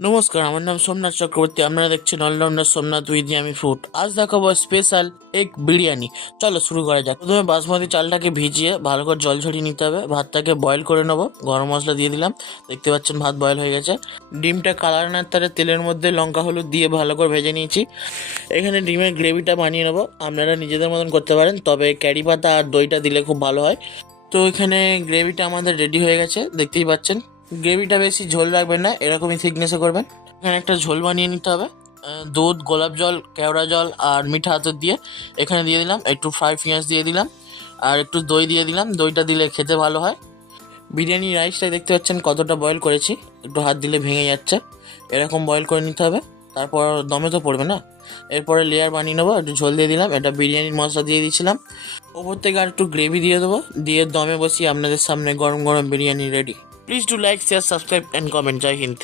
নমস্কার, আমার নাম সোমনাথ চক্রবর্তী। আপনারা দেখছেন অলরাউন্ডার সোমনাথ উইথ আমি ফুড। আজ দেখাবো স্পেশাল এগ বিরিয়ানি। চলো শুরু করা যাক। প্রথমে বাসমতি চালটাকে ভিজিয়ে ভালো করে জল ঝরিয়ে নিতে হবে। ভাতটাকে বয়েল করে নেবো, গরম মশলা দিয়ে দিলাম। দেখতে পাচ্ছেন ভাত বয়েল হয়ে গেছে। ডিমটা কালার আনার তারে তেলের মধ্যে লঙ্কা হলুদ দিয়ে ভালো করে ভেজে নিয়েছি। এখানে ডিমের গ্রেভিটা বানিয়ে নেবো, আপনারা নিজেদের মতন করতে পারেন, তবে ক্যারি পাতা আর দইটা দিলে খুব ভালো হয়। তো এখানে গ্রেভিটা আমাদের রেডি হয়ে গেছে, দেখতেই পাচ্ছেন। গ্রেভিটা বেশি ঝোল রাখবেন না, এরকমই থিকনেসে করবেন। এখানে একটা ঝোল বানিয়ে নিতে হবে। দুধ, গোলাপ জল, কেওড়া জল আর মিঠা আতর দিয়ে এখানে দিয়ে দিলাম। একটু ফ্রাই পেঁয়াজ দিয়ে দিলাম আর একটু দই দিয়ে দিলাম। দইটা দিলে খেতে ভালো হয়। বিরিয়ানি রাইসটা দেখতে পাচ্ছেন কতটা বয়েল করেছি, একটু হাত দিলে ভেঙে যাচ্ছে। এরকম বয়েল করে নিতে হবে, তারপর দমে তো পড়বে না। এরপরে লেয়ার বানিয়ে নেবো। একটু ঝোল দিয়ে দিলাম, এটা বিরিয়ানির মশলা দিয়ে দিয়েছিলাম। ওপর থেকে আর একটু গ্রেভি দিয়ে দেবো, দিয়ে দমে বসিয়ে আপনাদের সামনে গরম গরম biryani ready. Please do like, share, subscribe and comment. জয় হিন্দ।